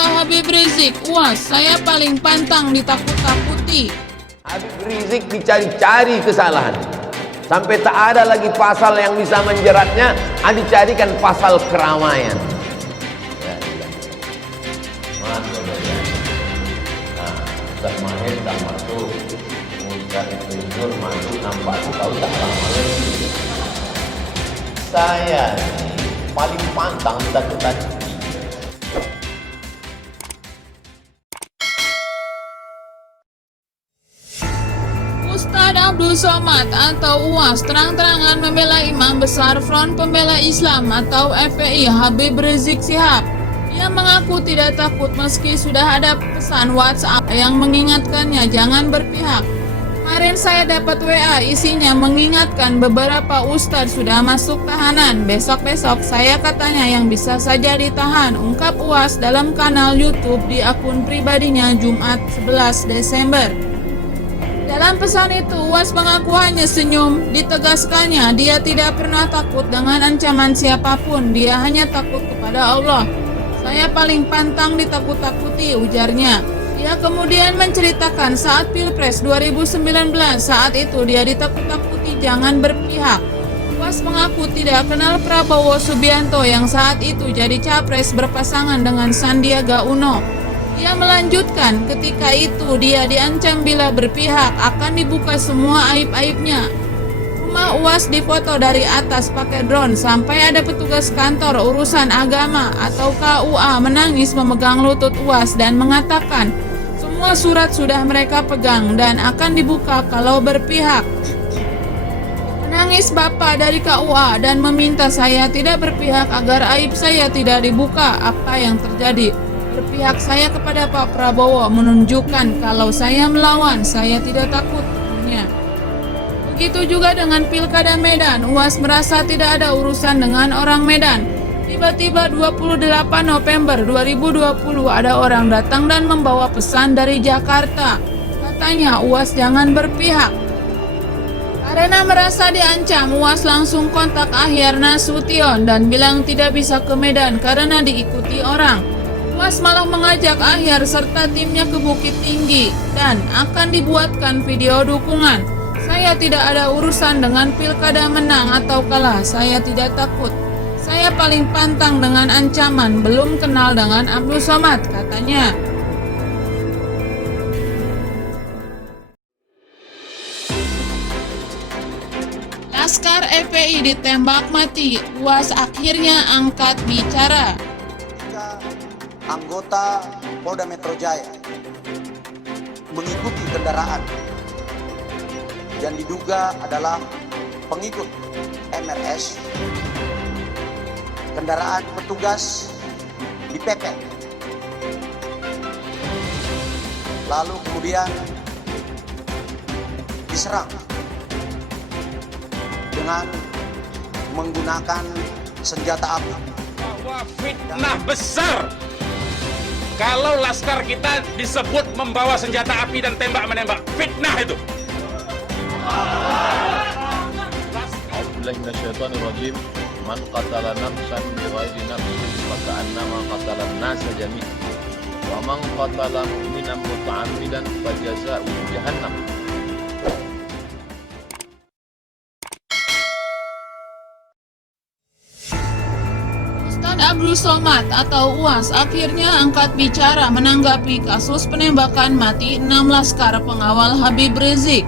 Habib Rizik, UAS, saya paling pantang ditakut-takuti. Habib Rizik dicari-cari kesalahan. Sampai tak ada lagi pasal yang bisa menjeratnya, dicarikan pasal keramaian. Ustaz Mahir tak masuk, Ustaz Guntur masuk, nampak tu tahu tak lama lagi. Saya paling pantang takut-takuti. Ustadz Abdul Somad atau UAS terang-terangan membela Imam Besar Front Pembela Islam atau FPI Habib Rizik Syihab. Ia mengaku tidak takut meski sudah ada pesan WhatsApp yang mengingatkannya jangan berpihak. Kemarin saya dapat WA isinya mengingatkan beberapa ustadz sudah masuk tahanan. Besok-besok saya katanya yang bisa saja ditahan, ungkap UAS dalam kanal YouTube di akun pribadinya Jumat 11 Desember. Dalam pesan itu, UAS mengaku hanya senyum. Ditegaskannya, dia tidak pernah takut dengan ancaman siapapun. Dia hanya takut kepada Allah. Saya paling pantang ditakut-takuti, ujarnya. Dia kemudian menceritakan saat Pilpres 2019, saat itu dia ditakut-takuti jangan berpihak. UAS mengaku tidak kenal Prabowo Subianto yang saat itu jadi capres berpasangan dengan Sandiaga Uno. Ia melanjutkan, ketika itu dia diancam bila berpihak akan dibuka semua aib-aibnya. Rumah UAS difoto dari atas pakai drone sampai ada petugas kantor urusan agama atau KUA menangis memegang lutut UAS dan mengatakan semua surat sudah mereka pegang dan akan dibuka kalau berpihak. Menangis bapak dari KUA dan meminta saya tidak berpihak agar aib saya tidak dibuka. Apa yang terjadi? Berpihak saya kepada Pak Prabowo menunjukkan kalau saya melawan, saya tidak takut. Begitu juga dengan Pilkada Medan, UAS merasa tidak ada urusan dengan orang Medan. Tiba-tiba 28 November 2020 ada orang datang dan membawa pesan dari Jakarta. Katanya UAS jangan berpihak. Karena merasa diancam, UAS langsung kontak Ahyar Nasution dan bilang tidak bisa ke Medan karena diikuti orang. UAS malah mengajak Ahyar serta timnya ke Bukit Tinggi dan akan dibuatkan video dukungan. Saya tidak ada urusan dengan pilkada menang atau kalah, saya tidak takut. Saya paling pantang dengan ancaman, belum kenal dengan Abdul Somad, katanya. Laskar FPI ditembak mati, UAS akhirnya angkat bicara. Anggota Polda Metro Jaya mengikuti kendaraan yang diduga adalah pengikut MRS. Kendaraan petugas dipepet, lalu kemudian diserang dengan menggunakan senjata api. Bahwa fitnah besar kalau laskar kita disebut membawa senjata api dan tembak-menembak. Fitnah itu. A'udzubillahi minasyaitonirrajim. Man qatala nafsan bighairi nafsin faka'annama qatala an-nasa jami'an. Wa man qatala mu'minan muta'ammidan fajazaa'uhu jahannam. Ustadz Abdul Somad atau UAS akhirnya angkat bicara menanggapi kasus penembakan mati 6 laskar pengawal Habib Rizik.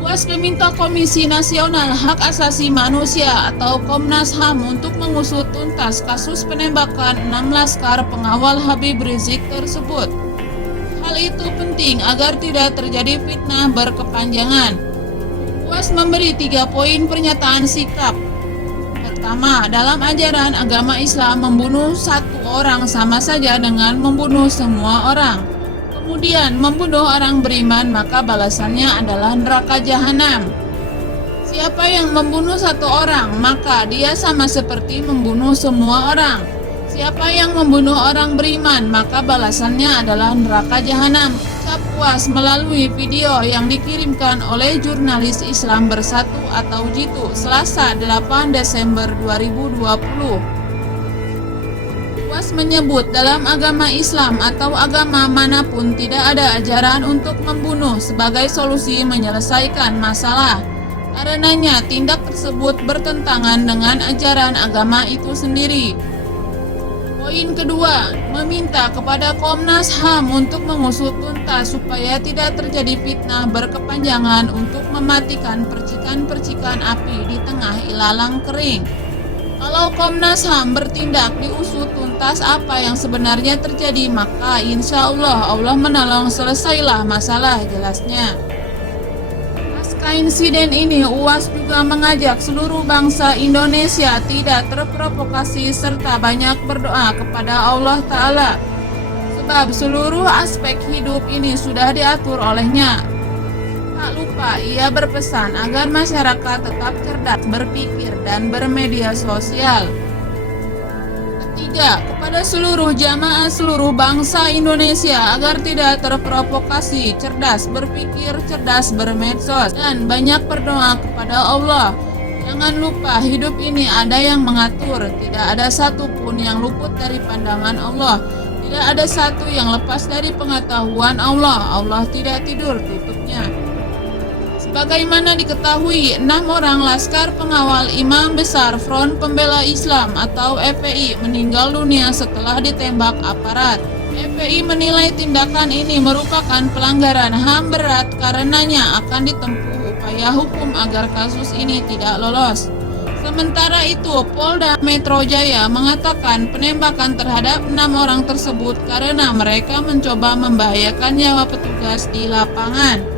UAS meminta Komisi Nasional Hak Asasi Manusia atau Komnas HAM untuk mengusut tuntas kasus penembakan 6 laskar pengawal Habib Rizik tersebut. Hal itu penting agar tidak terjadi fitnah berkepanjangan. UAS memberi 3 poin pernyataan sikap. Pertama, dalam ajaran agama Islam membunuh satu orang sama saja dengan membunuh semua orang. Kemudian membunuh orang beriman maka balasannya adalah neraka jahanam. Siapa yang membunuh satu orang maka dia sama seperti membunuh semua orang. Siapa yang membunuh orang beriman maka balasannya adalah neraka jahanam. Ucap UAS melalui video yang dikirimkan oleh jurnalis Islam Bersatu atau JITU Selasa 8 Desember 2020. UAS menyebut dalam agama Islam atau agama manapun tidak ada ajaran untuk membunuh sebagai solusi menyelesaikan masalah. Karenanya tindak tersebut bertentangan dengan ajaran agama itu sendiri. Poin kedua, meminta kepada Komnas HAM untuk mengusut tuntas supaya tidak terjadi fitnah berkepanjangan untuk mematikan percikan-percikan api di tengah ilalang kering. Kalau Komnas HAM bertindak diusut tuntas apa yang sebenarnya terjadi, maka insya Allah menolong, selesailah masalah, jelasnya. Pasca insiden ini, UAS juga mengajak seluruh bangsa Indonesia tidak terprovokasi serta banyak berdoa kepada Allah Ta'ala. Sebab seluruh aspek hidup ini sudah diatur olehnya. Tak lupa, ia berpesan agar masyarakat tetap cerdas berpikir dan bermedia sosial. Ketiga, kepada seluruh jamaah seluruh bangsa Indonesia agar tidak terprovokasi, cerdas berpikir, cerdas bermedsos, dan banyak berdoa kepada Allah. Jangan lupa, hidup ini ada yang mengatur, tidak ada satupun yang luput dari pandangan Allah, tidak ada satu yang lepas dari pengetahuan Allah. Allah tidak tidur, tutupnya. Sebagaimana diketahui, 6 orang laskar pengawal Imam Besar Front Pembela Islam atau FPI meninggal dunia setelah ditembak aparat. FPI menilai tindakan ini merupakan pelanggaran HAM berat, karenanya akan ditempuh upaya hukum agar kasus ini tidak lolos. Sementara itu, Polda Metro Jaya mengatakan penembakan terhadap 6 orang tersebut karena mereka mencoba membahayakan nyawa petugas di lapangan.